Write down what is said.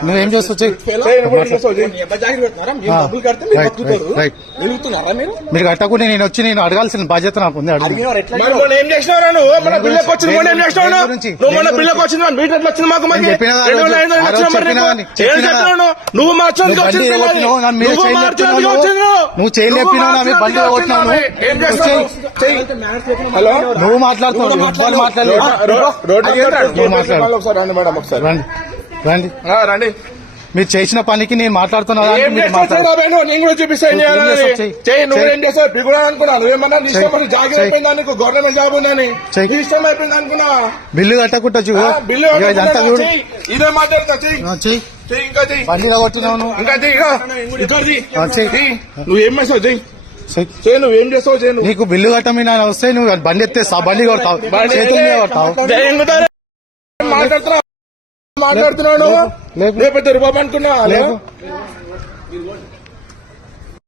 నువ్వేం చేస్తావు మీరు కట్టకుండా నేను వచ్చి నేను అడగాల్సిన బాధ్యత నాకు ఉంది. నువ్వు చేయి చెప్పినావు బండి కొట్టినావు నువ్వు మాట్లాడుతున్నావు రండి రండి మీరు చేసిన పనికి నేను మాట్లాడుతున్నా బిల్లు కట్టకుండా బండి కొట్టినావు నువ్వేం చేస్తావు చెయ్యి నువ్వేం చేస్తావు చెయ్యి నీకు బిల్లు కట్టమని వస్తే నువ్వు బండి ఎత్తేస్తావు బండి కొడతావు చేతులు కొడతావు మాట్లాడుతున్నాడు లేకపోతే రూపాయి అనుకున్నావా